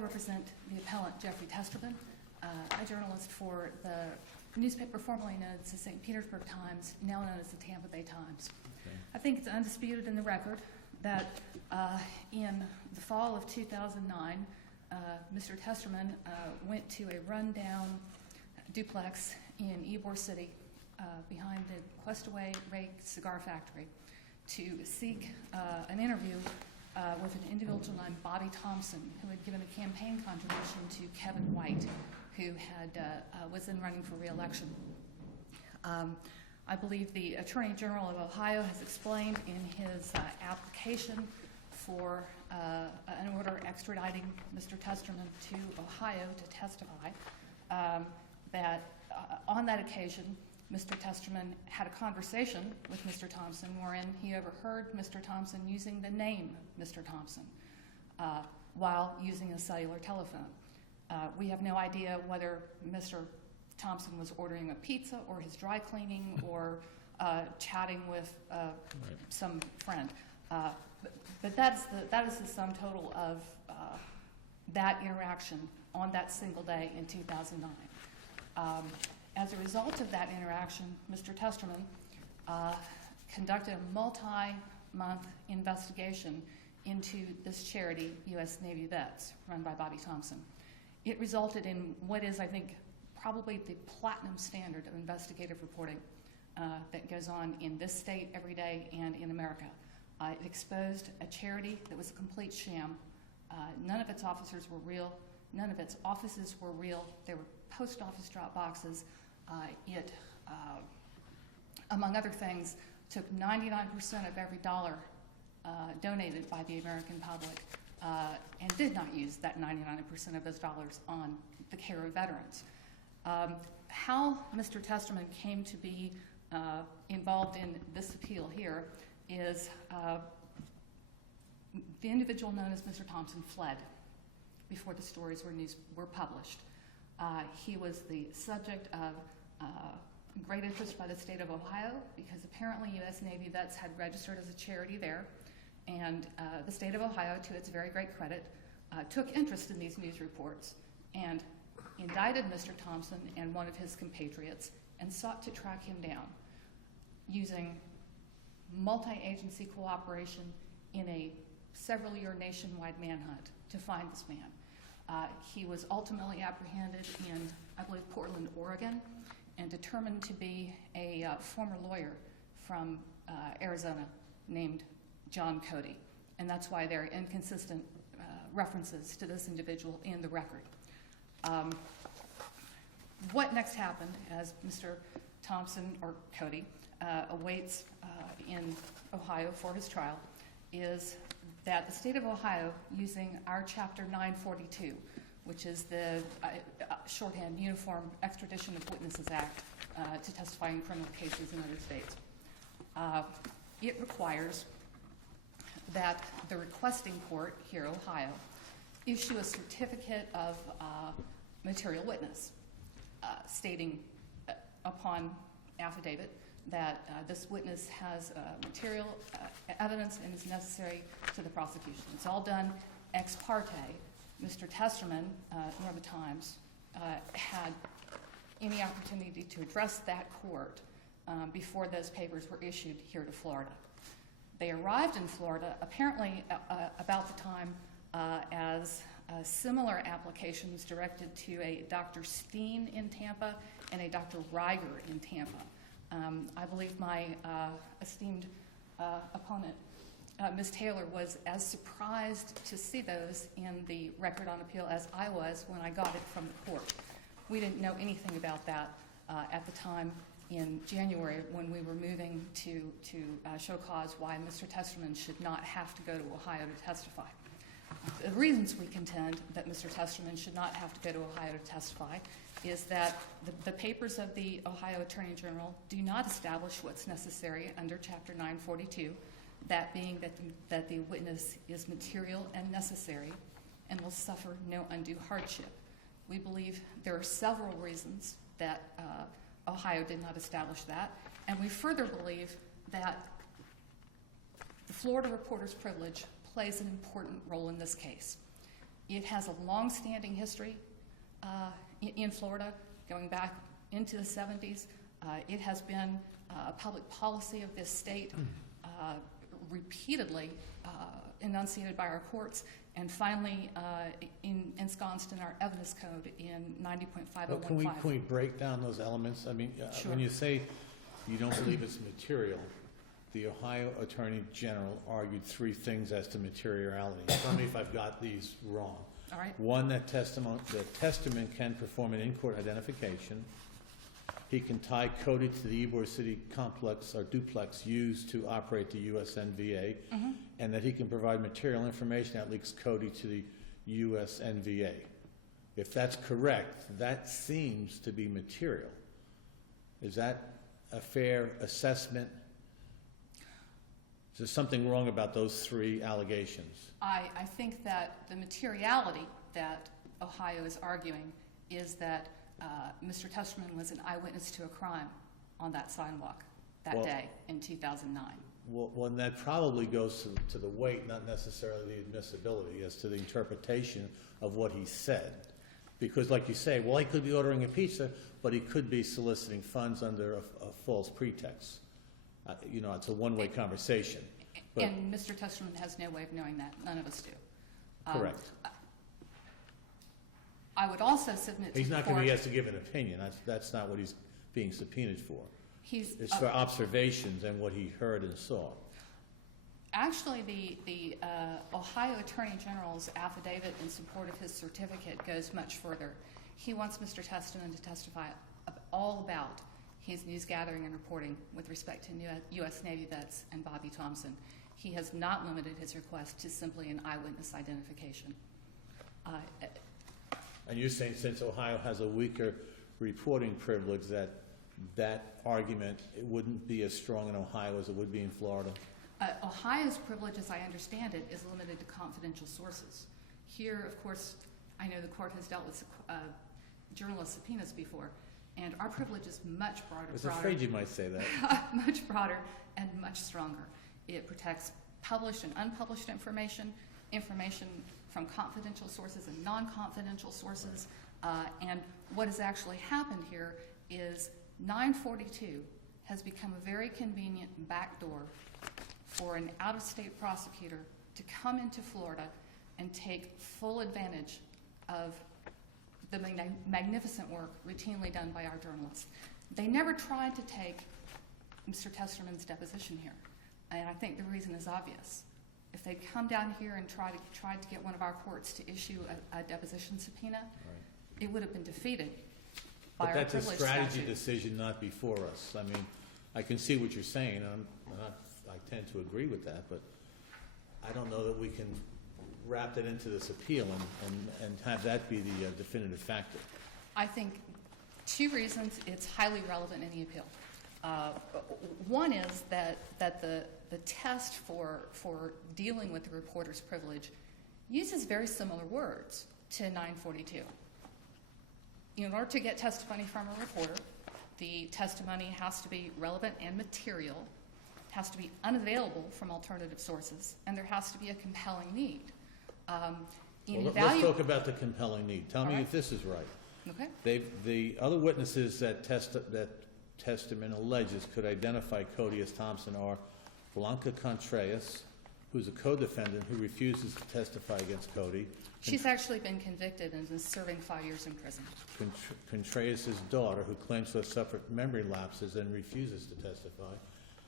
represent the appellant, Jeffrey Testerman, a journalist for the newspaper formerly known as the St. Petersburg Times, now known as the Tampa Bay Times. Okay. I think it's undisputed in the record that in the fall of 2009, Mr. Testerman went to a rundown duplex in Ybor City behind the Questaway Rake Cigar Factory to seek an interview with an individual named Bobby Thompson, who had given a campaign contribution to Kevin White, who had was then running for re-election. I believe the Attorney General of Ohio has explained in his application for an order extraditing Mr. Testerman to Ohio to testify that on that occasion, Mr. Testerman had a conversation with Mr. Thompson wherein he overheard Mr. Thompson using the name Mr. Thompson while using a cellular telephone. We have no idea whether Mr. Thompson was ordering a pizza or his dry cleaning or chatting with some friend. But that is the sum total of that interaction on that single day in 2009. As a result of that interaction, Mr. Testerman conducted a multi-month investigation into this charity, U.S. Navy Vets, run by Bobby Thompson. It resulted in what is, I think, probably the platinum standard of investigative reporting that goes on in this state every day and in America. It exposed a charity that was a complete sham. None of its officers were real. None of its offices were real. They were post office drop boxes. It, among other things, took 99% of every dollar donated by the American public and did not use that 99% of those dollars on the care of veterans. How Mr. Testerman came to be involved in this appeal here is the individual known as Mr. Thompson fled before the stories were published. He was the subject of great interest by the state of Ohio because apparently U.S. Navy Vets had registered as a charity there, and the state of Ohio, to its very great credit, took interest in these news reports and indicted Mr. Thompson and one of his compatriots and sought to track him down using multi-agency cooperation in a several-year nationwide manhunt to find this man. He was ultimately apprehended in, I believe, Portland, Oregon, and determined to be a former lawyer from Arizona named John Cody. And that's why there are inconsistent references to this individual in the record. What next happened as Mr. Thompson, or Cody, awaits in Ohio for his trial is that the state of Ohio, using our Chapter 942, which is the shorthand Uniform Extradition of Witnesses Act to testify in criminal cases in other states, it requires that the requesting court here, Ohio, issue a certificate of material witness stating upon affidavit that this witness has material evidence and is necessary to the prosecution. It's all done ex parte. Mr. Testerman, nor the Times, had any opportunity to address that court before those papers were issued here to Florida. They arrived in Florida apparently about the time as similar applications directed to a Dr. Steen in Tampa and a Dr. Reiger in Tampa. I believe my esteemed opponent, Ms. Taylor, was as surprised to see those in the record on appeal as I was when I got it from the court. We didn't know anything about that at the time in January when we were moving to show cause why Mr. Testerman should not have to go to Ohio to testify. The reasons we contend that Mr. Testerman should not have to go to Ohio to testify is that the papers of the Ohio Attorney General do not establish what's necessary under Chapter 942, that being that the witness is material and necessary and will suffer no undue hardship. We believe there are several reasons that Ohio did not establish that, and we further believe that the Florida reporter's privilege plays an important role in this case. It has a long-standing history in Florida, going back into the 70s. It has been a public policy of this state, repeatedly enunciated by our courts, and finally ensconced in our evidence code in 90.5015. Well, can we break down those elements? I mean, Sure. when you say you don't believe it's material, the Ohio Attorney General argued three things as to materiality. Tell me if I've got these wrong. All right. One, that testament can perform an in-court identification. He can tie Cody to the Ybor City complex or duplex used to operate the USNVA, and that he can provide material information that links Cody to the USNVA. If that's correct, that seems to be material. Is that a fair assessment? Is there something wrong about those three allegations? I think that the materiality that Ohio is arguing is that Mr. Testerman was an eyewitness to a crime on that sidewalk that day in 2009. Well, and that probably goes to the weight, not necessarily the admissibility, as to the interpretation of what he said. Because like you say, well, he could be ordering a pizza, but he could be soliciting funds under a false pretext. You know, it's a one-way conversation. But And Mr. Testerman has no way of knowing that. None of us do. correct. I would also submit to He's the not court. going to be asked to give an opinion. That's not what he's being subpoenaed for. It's for observations and what he heard and saw. Actually, the Ohio Attorney General's affidavit in support of his certificate goes much further. He wants Mr. Testerman to testify all about his news gathering and reporting with respect to U.S. Navy vets and Bobby Thompson. He has not limited his request to simply an eyewitness identification. And you're saying since Ohio has a weaker reporting privilege, that argument it wouldn't be as strong in Ohio as it would be in Florida? Ohio's privilege, as I understand it, is limited to confidential sources. Here, of course, I know the court has dealt with journalist subpoenas before, and our privilege is much broader. I was afraid you might say that. Much broader and much stronger. It protects published and unpublished information, information from confidential sources and non-confidential sources, and what has actually happened here is 942 has become a very convenient backdoor for an out-of-state prosecutor to come into Florida and take full advantage of the magnificent work routinely done by our journalists. They never tried to take Mr. Testerman's deposition here, and I think the reason is obvious. If they'd come down here and tried to get one of our courts to issue a deposition subpoena, it would have been defeated by our privilege statute. But that's a strategy decision, not before us. I mean, I can see what you're saying. I tend to agree with that, but I don't know that we can wrap it into this appeal and have that be the definitive factor. I think two reasons it's highly relevant in the appeal. One is that the test for dealing with the reporter's privilege uses very similar words to 942. In order to get testimony from a reporter, the testimony has to be relevant and material, has to be unavailable from alternative sources, and there has to be a compelling need. Let's talk about the compelling need. Tell me if this is right. Okay. The other witnesses that Testament alleges could identify Cody as Thompson are Blanca Contreras, who's a co-defendant who refuses to testify against Cody. She's actually been convicted and is serving 5 years in prison. Contreras' daughter, who claims to have suffered memory lapses and refuses to testify.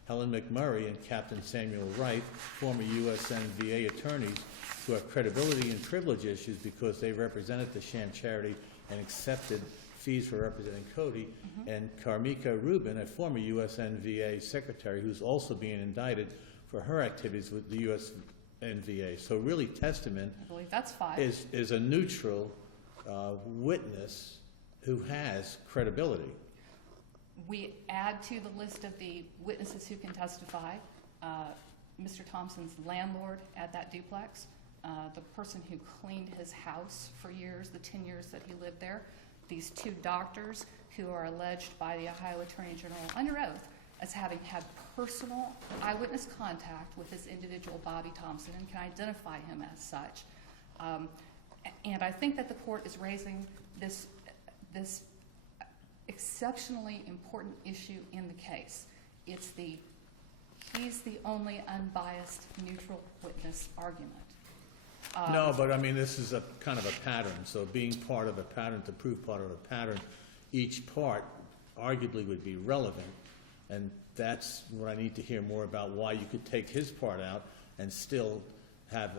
Helen McMurray and Captain Samuel Wright, former USNVA attorneys who have credibility and privilege issues because they represented the sham charity and accepted fees for representing Cody, and Carmika Rubin, a former USNVA secretary who's also being indicted for her activities with the USNVA. So really Testament I believe that's 5. is a neutral witness who has credibility. We add to the list of the witnesses who can testify Mr. Thompson's landlord at that duplex, the person who cleaned his house for years, the 10 years that he lived there, these 2 doctors who are alleged by the Ohio Attorney General under oath as having had personal eyewitness contact with this individual, Bobby Thompson, and can identify him as such. And I think that the court is raising this exceptionally important issue in the case. He's the only unbiased, neutral witness argument. No, but I mean, this is a kind of a pattern, so being part of a pattern, to prove part of a pattern, each part arguably would be relevant, and that's what I need to hear more about, why you could take his part out and still have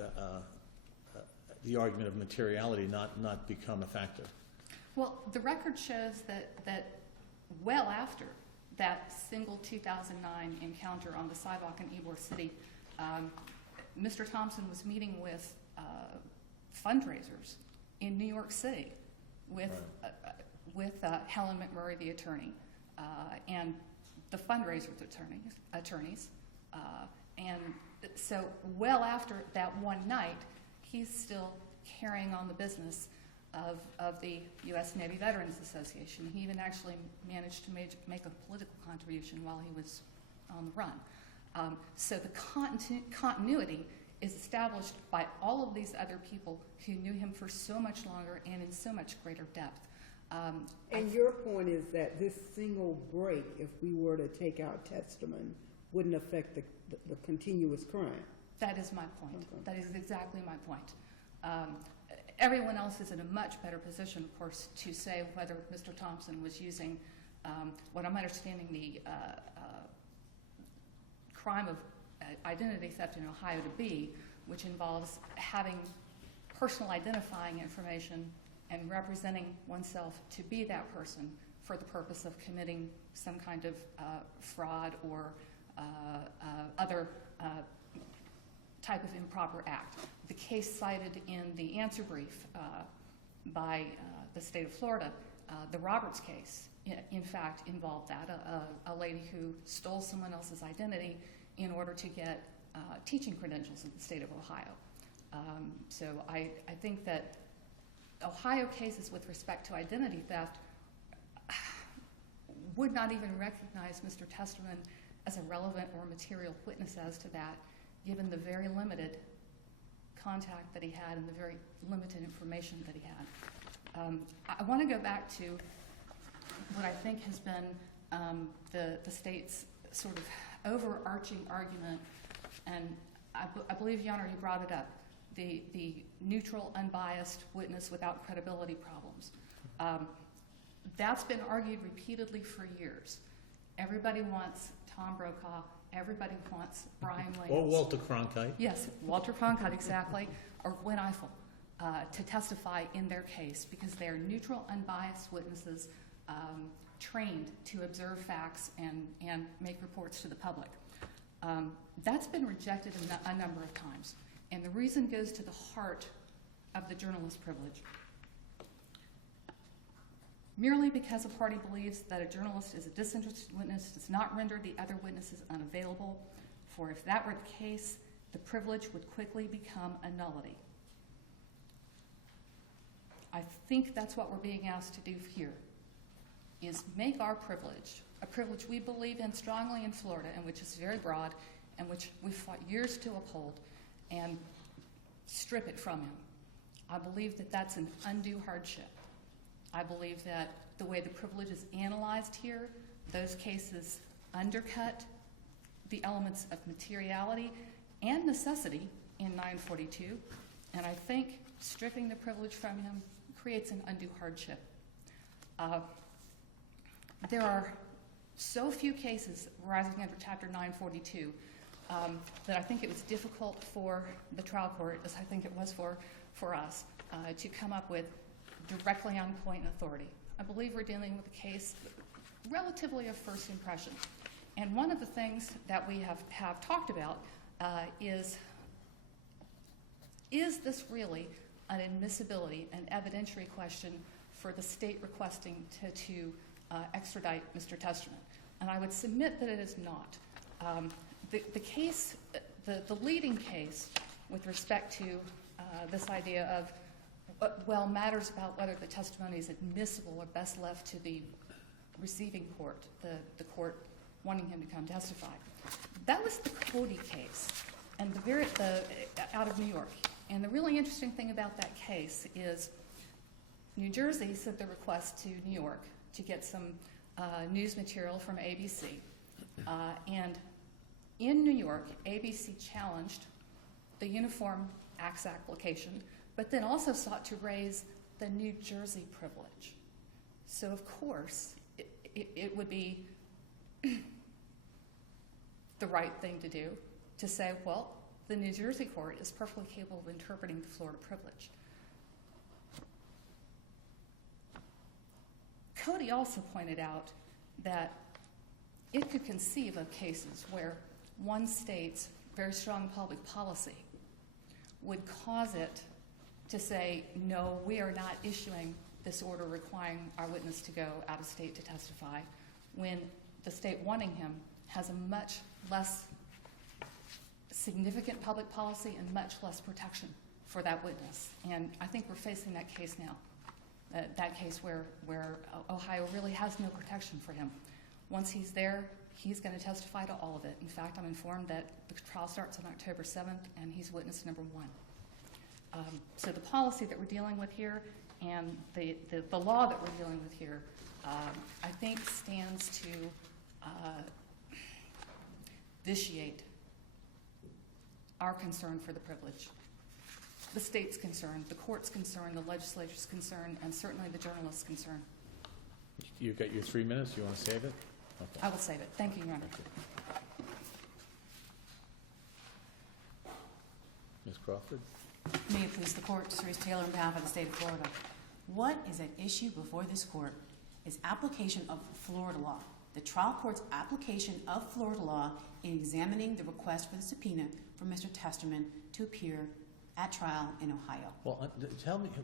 the argument of materiality not become a factor. Well, the record shows that well after that single 2009 encounter on the sidewalk in Ybor City, Mr. Thompson was meeting with fundraisers in New York City with Helen McMurray, the attorney, and the fundraisers attorneys. And so well after that one night, he's still carrying on the business of the U.S. Navy Veterans Association. He even actually managed to make a political contribution while he was on the run. So the continuity is established by all of these other people who knew him for so much longer and in so much greater depth. And your point is that this single break, if we were to take out testimony, wouldn't affect the continuous crime. That is my point. Okay. That is exactly my point. Everyone else is in a much better position, of course, to say whether Mr. Thompson was using what I'm understanding the crime of identity theft in Ohio to be, which involves having personal identifying information and representing oneself to be that person for the purpose of committing some kind of fraud or other type of improper act. The case cited in the answer brief by the state of Florida, the Roberts case, in fact, involved that, a lady who stole someone else's identity in order to get teaching credentials in the state of Ohio. So I think that Ohio cases with respect to identity theft would not even recognize Mr. Testerman as a relevant or material witness as to that, given the very limited contact that he had and the very limited information that he had. I want to go back to what I think has been the state's sort of overarching argument, and I believe, Your Honor, you brought it up, the neutral, unbiased witness without credibility problems. That's been argued repeatedly for years. Everybody wants Tom Brokaw. Everybody wants Brian Williams. Or Walter Cronkite. Yes, Walter Cronkite, exactly, or Gwen Eiffel, to testify in their case because they are neutral, unbiased witnesses trained to observe facts and make reports to the public. That's been rejected a number of times, and the reason goes to the heart of the journalist privilege. Merely because a party believes that a journalist is a disinterested witness does not render the other witnesses unavailable, for if that were the case, the privilege would quickly become a nullity. I think that's what we're being asked to do here, is make our privilege, a privilege we believe in strongly in Florida and which is very broad and which we've fought years to uphold, and strip it from him. I believe that that's an undue hardship. I believe that the way the privilege is analyzed here, those cases undercut the elements of materiality and necessity in 942, and I think stripping the privilege from him creates an undue hardship. There are so few cases arising under Chapter 942 that I think it was difficult for the trial court, as I think it was for us, to come up with directly on point authority. I believe we're dealing with a case relatively of first impression. And one of the things that we have talked about is this really an admissibility, an evidentiary question for the state requesting to extradite Mr. Testerman? And I would submit that it is not. The case, the leading case with respect to this idea of matters about whether the testimony is admissible or best left to the receiving court, the court wanting him to come testify. That was the Cody case, and out of New York. And the really interesting thing about that case is New Jersey sent the request to New York to get some news material from ABC. And in New York, ABC challenged the Uniform Acts application, but then also sought to raise the New Jersey privilege. So, of course, it would be the right thing to do to say, well, the New Jersey court is perfectly capable of interpreting the Florida privilege. Cody also pointed out that it could conceive of cases where one state's very strong public policy would cause it to say, no, we are not issuing this order requiring our witness to go out of state to testify, when the state wanting him has a much less significant public policy and much less protection for that witness. And I think we're facing that case now, that case where Ohio really has no protection for him. Once he's there, he's going to testify to all of it. In fact, I'm informed that the trial starts on October 7th, and he's witness number 1. So the policy that we're dealing with here and the law that we're dealing with here, I think stands to vitiate our concern for the privilege, the state's concern, the court's concern, the legislature's concern, and certainly the journalist's concern. You've got your 3 minutes. You want to save it? Okay. I will save it. Thank you, Your Honor. Ms. Crawford? May it please the court, Cerise Taylor on behalf of the state of Florida. What is at issue before this court is application of Florida law, the trial court's application of Florida law in examining the request for the subpoena for Mr. Testerman to appear at trial in Ohio. Well,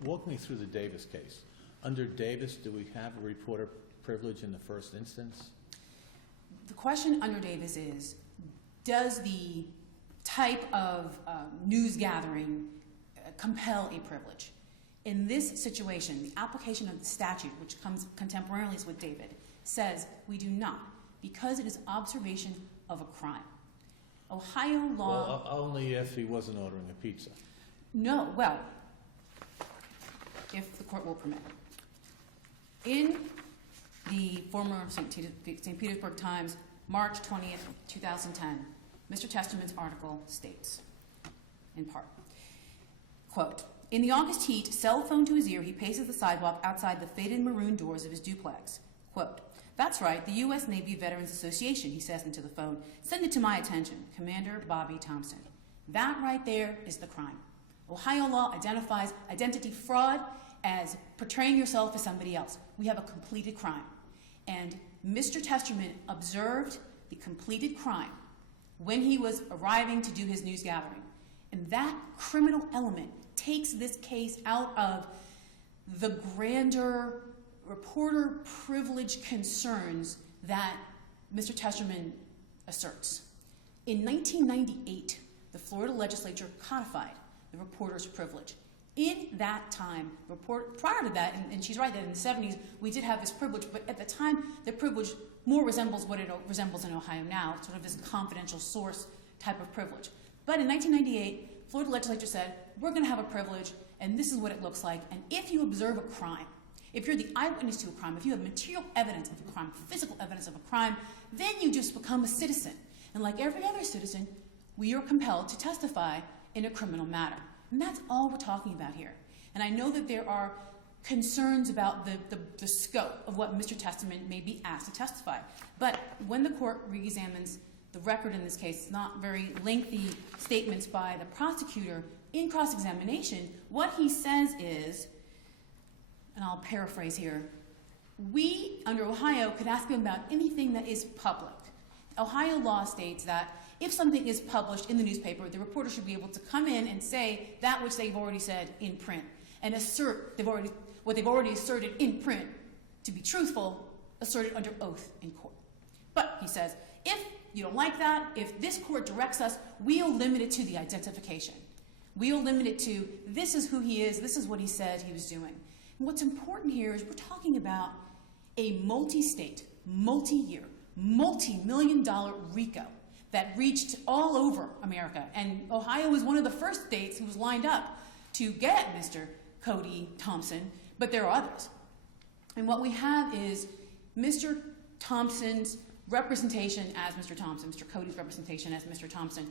walk me through the Davis case. Under Davis, do we have a reporter privilege in the first instance? The question under Davis is, does the type of news gathering compel a privilege? In this situation, the application of the statute, which comes contemporaneously with David, says we do not, because it is observation of a crime. Ohio law... Well, only if he wasn't ordering a pizza. No, well, if the court will permit. In the former St. Petersburg Times, March 20th, 2010, Mr. Testerman's article states, in part, quote, "In the August heat, cell phone to his ear, he paces the sidewalk outside the faded maroon doors of his duplex. Quote, that's right, the U.S. Navy Veterans Association, he says into the phone. Send it to my attention, Commander Bobby Thompson. That right there is the crime. Ohio law identifies identity fraud as portraying yourself as somebody else. We have a completed crime. And Mr. Testerman observed the completed crime when he was arriving to do his news gathering. And that criminal element takes this case out of the grander reporter privilege concerns that Mr. Testerman asserts. In 1998, the Florida legislature codified the reporter's privilege. In that time, prior to that, and she's right that in the 70s we did have this privilege, but at the time the privilege more resembles what it resembles in Ohio now, sort of this confidential source type of privilege. But in 1998, Florida legislature said, we're going to have a privilege, and this is what it looks like. And if you observe a crime, if you're the eyewitness to a crime, if you have material evidence of a crime, physical evidence of a crime, then you just become a citizen. And like every other citizen, we are compelled to testify in a criminal matter. And that's all we're talking about here. And I know that there are concerns about the scope of what Mr. Testerman may be asked to testify. But when the court re-examines the record in this case, it's not very lengthy statements by the prosecutor in cross-examination, what he says is, and I'll paraphrase here, we, under Ohio, could ask him about anything that is public. Ohio law states that if something is published in the newspaper, the reporter should be able to come in and say that which they've already said in print and assert what they've already asserted in print to be truthful, asserted under oath in court. But, he says, if you don't like that, if this court directs us, we'll limit it to the identification. We'll limit it to this is who he is, this is what he said he was doing. And what's important here is we're talking about a multi-state, multi-year, multi-million-dollar RICO that reached all over America. And Ohio was one of the first states who was lined up to get at Mr. Cody Thompson, but there are others. And what we have is Mr. Thompson's representation as Mr. Thompson, Mr. Cody's representation as Mr. Thompson,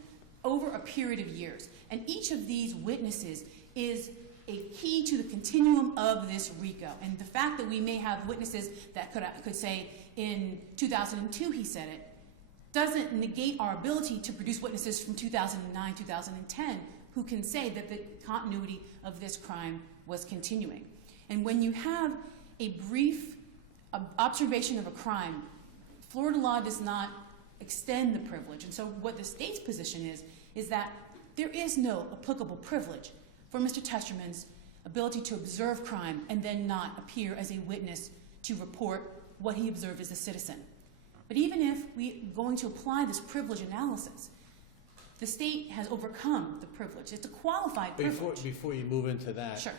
over a period of years. And each of these witnesses is a key to the continuum of this RICO. And the fact that we may have witnesses that could say in 2002 he said it, doesn't negate our ability to produce witnesses from 2009, 2010, who can say that the continuity of this crime was continuing. And when you have a brief observation of a crime, Florida law does not extend the privilege. And so what the state's position is that there is no applicable privilege for Mr. Testerman's ability to observe crime and then not appear as a witness to report what he observed as a citizen. But even if we're going to apply this privilege analysis, the state has overcome the privilege. It's a qualified privilege. Before you move into that, Sure.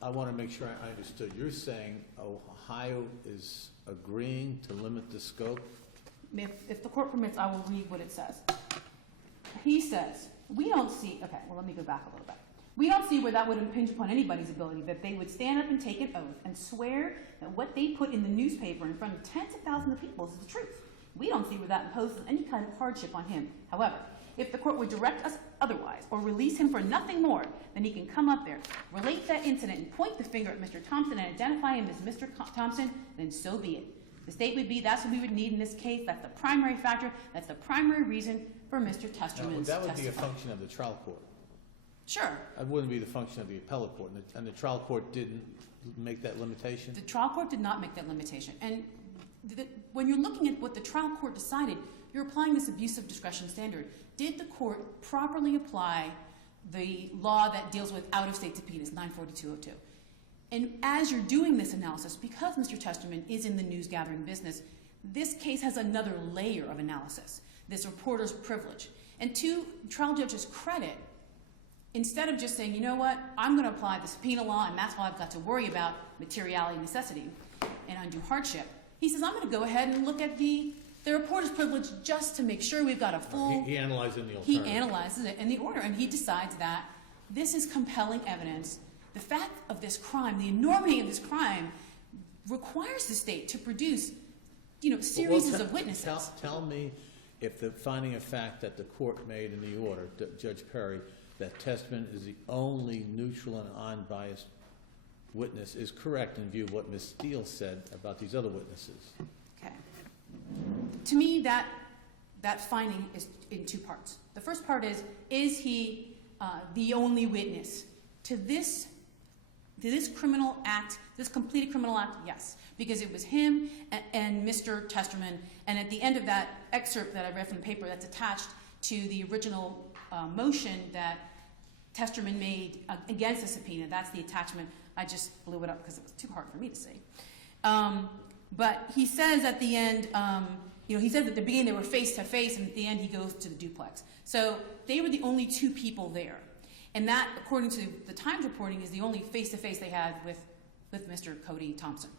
I want to make sure I understood. You're saying Ohio is agreeing to limit the scope? If the court permits, I will read what it says. He says, we don't see, okay, well, let me go back a little bit. We don't see where that would impinge upon anybody's ability that they would stand up and take an oath and swear that what they put in the newspaper in front of tens of thousands of people is the truth. We don't see where that imposes any kind of hardship on him. However, if the court would direct us otherwise or release him for nothing more, then he can come up there, relate that incident, and point the finger at Mr. Thompson and identify him as Mr. Thompson, then so be it. The state would be, that's what we would need in this case. That's the primary factor. That's the primary reason for Mr. Testerman's That would be a testifying. function of the trial court. Sure. That wouldn't be the function of the appellate court, and the trial court didn't make that limitation? The trial court did not make that limitation. And when you're looking at what the trial court decided, you're applying this abuse of discretion standard. Did the court properly apply the law that deals with out-of-state subpoenas, 94202? And as you're doing this analysis, because Mr. Testerman is in the news-gathering business, this case has another layer of analysis, this reporter's privilege. And to trial judge's credit, instead of just saying, you know what, I'm going to apply the subpoena law, and that's all I've got to worry about, materiality, necessity, and undue hardship, he says, I'm going to go ahead and look at the reporter's privilege just to make sure we've got a full... He analyzed it in the alternative. He analyzes it in the order, and he decides that this is compelling evidence. The fact of this crime, the enormity of this crime, requires the state to produce, series of witnesses. Tell me if the finding of fact that the court made in the order, Judge Perry, that Testerman is the only neutral and unbiased witness is correct in view of what Ms. Steele said about these other witnesses. Okay. To me, that finding is in two parts. The first part is he the only witness to this criminal act, this completed criminal act? Yes, because it was him and Mr. Testerman, and at the end of that excerpt that I read from the paper that's attached to the original motion that Testerman made against the subpoena, that's the attachment. I just blew it up because it was too hard for me to see. But he says at the end, he says at the beginning they were face to face, and at the end he goes to the duplex. So they were the only two people there. And that, according to the Times reporting, is the only face-to-face they had with Mr. Cody Thompson.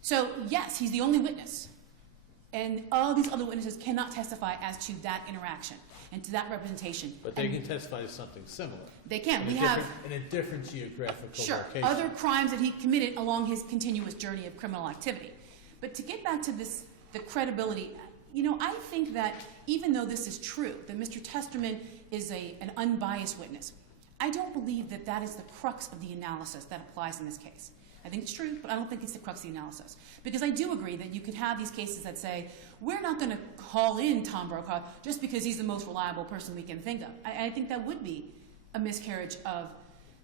So, yes, he's the only witness. And all these other witnesses cannot testify as to that interaction and to that representation. But they can testify to something similar. They can. In a different geographical location. Other crimes that he committed along his continuous journey of criminal activity. But to get back to the credibility, I think that even though this is true, that Mr. Testerman is an unbiased witness, I don't believe that is the crux of the analysis that applies in this case. I think it's true, but I don't think it's the crux of the analysis. Because I do agree that you could have these cases that say, we're not going to call in Tom Brokaw just because he's the most reliable person we can think of. I think that would be a miscarriage of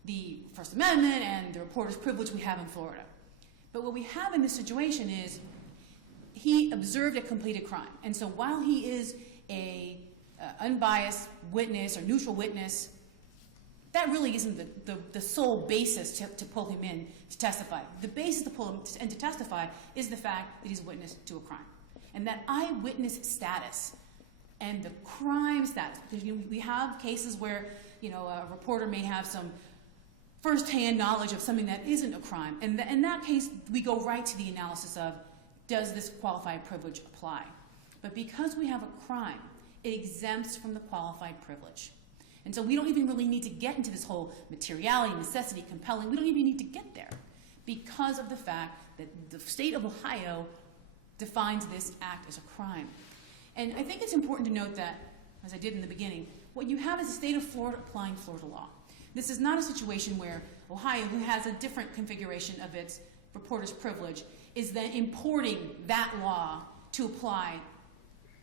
the First Amendment and the reporter's privilege we have in Florida. But what we have in this situation is he observed a completed crime. And so while he is a unbiased witness or neutral witness, that really isn't the sole basis to pull him in to testify. The basis to pull him in to testify is the fact that he's a witness to a crime. And that eyewitness status and the crime status, because we have cases where a reporter may have some firsthand knowledge of something that isn't a crime. And in that case, we go right to the analysis of, does this qualified privilege apply? But because we have a crime, it exempts from the qualified privilege. And so we don't even really need to get into this whole materiality, necessity, compelling. We don't even need to get there because of the fact that the state of Ohio defines this act as a crime. And I think it's important to note that, as I did in the beginning, what you have is the state of Florida applying Florida law. This is not a situation where Ohio, who has a different configuration of its reporter's privilege, is then importing that law to apply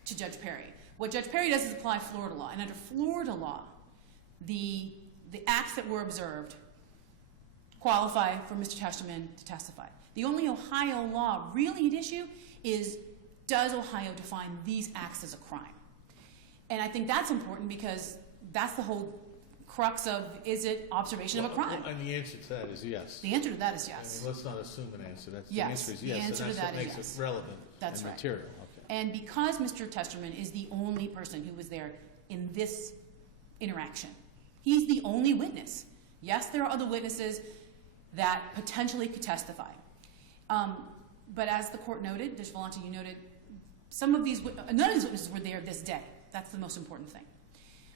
to Judge Perry. What Judge Perry does is apply Florida law. And under Florida law, the acts that were observed qualify for Mr. Testerman to testify. The only Ohio law really at issue is, does Ohio define these acts as a crime? And I think that's important because that's the whole crux of, is it observation of a crime? And the answer to that is yes. The answer to that is I yes. mean, let's not assume an answer. The Yes, answer is the yes, answer and to that's what that is makes yes. it relevant That's and right. material. Okay. And because Mr. Testerman is the only person who was there in this interaction, he's the only witness. Yes, there are other witnesses that potentially could testify. But as the court noted, Judge Volante, you noted, none of these witnesses were there this day. That's the most important thing.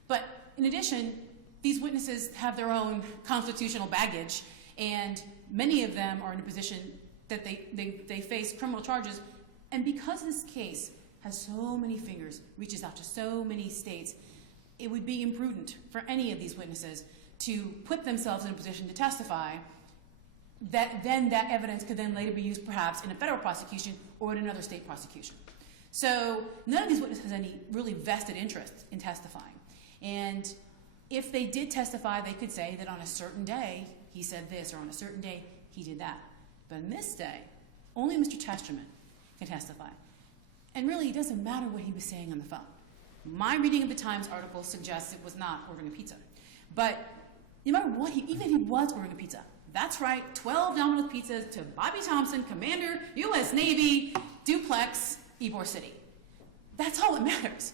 But in addition, these witnesses have their own constitutional baggage, and many of them are in a position that they face criminal charges. And because this case has so many fingers, reaches out to so many states, it would be imprudent for any of these witnesses to put themselves in a position to testify that then that evidence could then later be used perhaps in a federal prosecution or in another state prosecution. So none of these witnesses has any really vested interest in testifying. And if they did testify, they could say that on a certain day he said this, or on a certain day he did that. But in this day, only Mr. Testerman can testify. And really, it doesn't matter what he was saying on the phone. My reading of the Times article suggests it was not ordering a pizza. But no matter what, even if he was ordering a pizza, that's right, 12 Domino's pizzas to Bobby Thompson, Commander, U.S. Navy, Duplex, Ybor City. That's all that matters.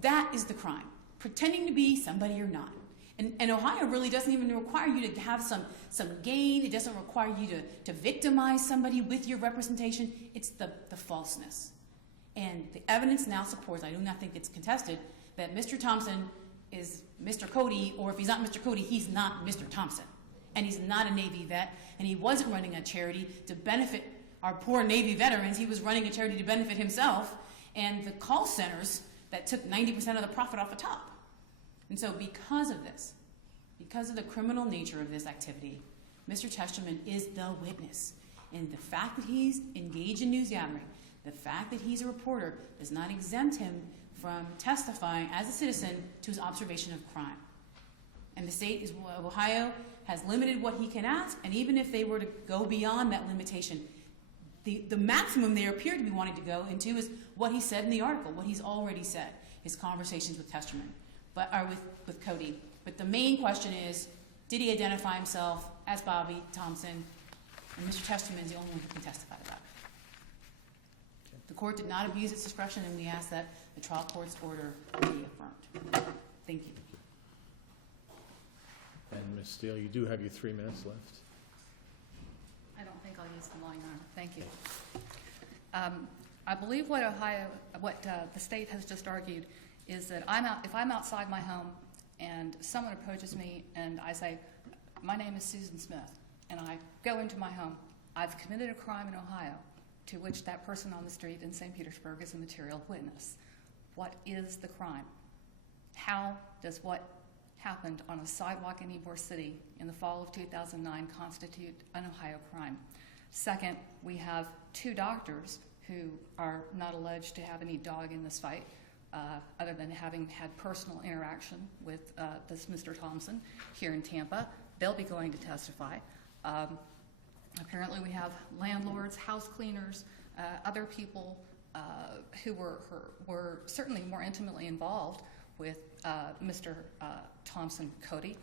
That is the crime. Pretending to be somebody you're not. And Ohio really doesn't even require you to have some gain. It doesn't require you to victimize somebody with your representation. It's the falseness. And the evidence now supports, I do not think it's contested, that Mr. Thompson is Mr. Cody, or if he's not Mr. Cody, he's not Mr. Thompson. And he's not a Navy vet, and he wasn't running a charity to benefit our poor Navy veterans. He was running a charity to benefit himself and the call centers that took 90% of the profit off the top. And so because of this, because of the criminal nature of this activity, Mr. Testerman is the witness. And the fact that he's engaged in news gathering, the fact that he's a reporter, does not exempt him from testifying as a citizen to his observation of crime. And the state of Ohio has limited what he can ask, and even if they were to go beyond that limitation, the maximum they appear to be wanting to go into is what he said in the article, what he's already said, his conversations with Testerman, with Cody. But the main question is, did he identify himself as Bobby Thompson? And Mr. Testerman is the only one who can testify to that. The court did not abuse its discretion, and we ask that the trial court's order be affirmed. Thank you. And Ms. Steele, you do have your 3 minutes left. I don't think I'll use them all, Your Honor. Thank you. I believe what the state has just argued is that if I'm outside my home and someone approaches me and I say, my name is Susan Smith, and I go into my home, I've committed a crime in Ohio to which that person on the street in St. Petersburg is a material witness. What is the crime? How does what happened on a sidewalk in Ybor City in the fall of 2009 constitute an Ohio crime? Second, we have 2 doctors who are not alleged to have any dog in this fight, other than having had personal interaction with this Mr. Thompson here in Tampa. They'll be going to testify. Apparently we have landlords, house cleaners, other people who were certainly more intimately involved with Mr. Thompson Cody.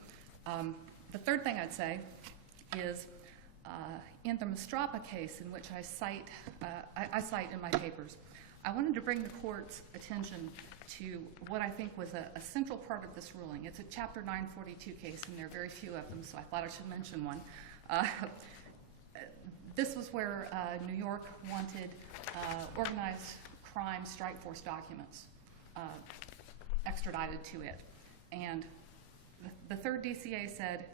The third thing I'd say is in the Mastrapa case, in which I cite in my papers, I wanted to bring the court's attention to what I think was a central part of this ruling. It's a Chapter 942 case, and there are very few of them, so I thought I should mention one. This was where New York wanted organized crime strike force documents. extradited to it. And the third DCA said,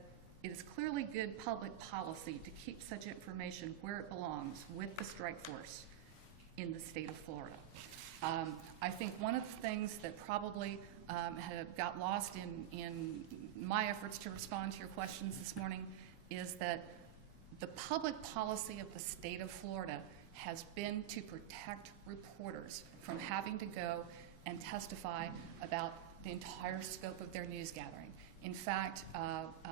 it is clearly good public policy to keep such information where it belongs with the strike force in the state of Florida. I think one of the things that probably got lost in my efforts to respond to your questions this morning is that the public policy of the state of Florida has been to protect reporters from having to go and testify about the entire scope of their news gathering. In fact,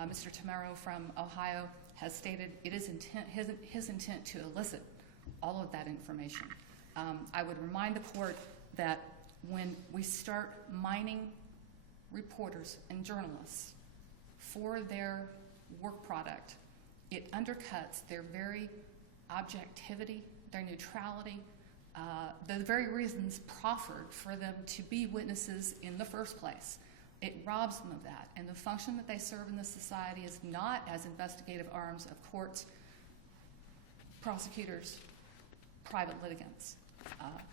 Mr. Tamaro from Ohio has stated it is his intent to elicit all of that information. I would remind the court that when we start mining reporters and journalists for their work product, it undercuts their very objectivity, their neutrality, the very reasons proffered for them to be witnesses in the first place. It robs them of that, and the function that they serve in this society is not as investigative arms of courts, prosecutors, private litigants.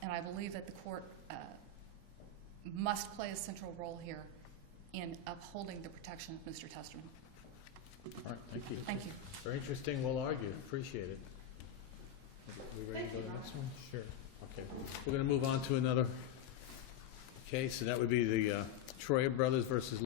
And I believe that the court must play a central role here in upholding the protection of Mr. Testerman. All right, thank you. Thank you. Very interesting, well argued, appreciate it. We ready to go to the next one? Sure. Okay, we're going to move on to another case, and that would be the Troyer Brothers versus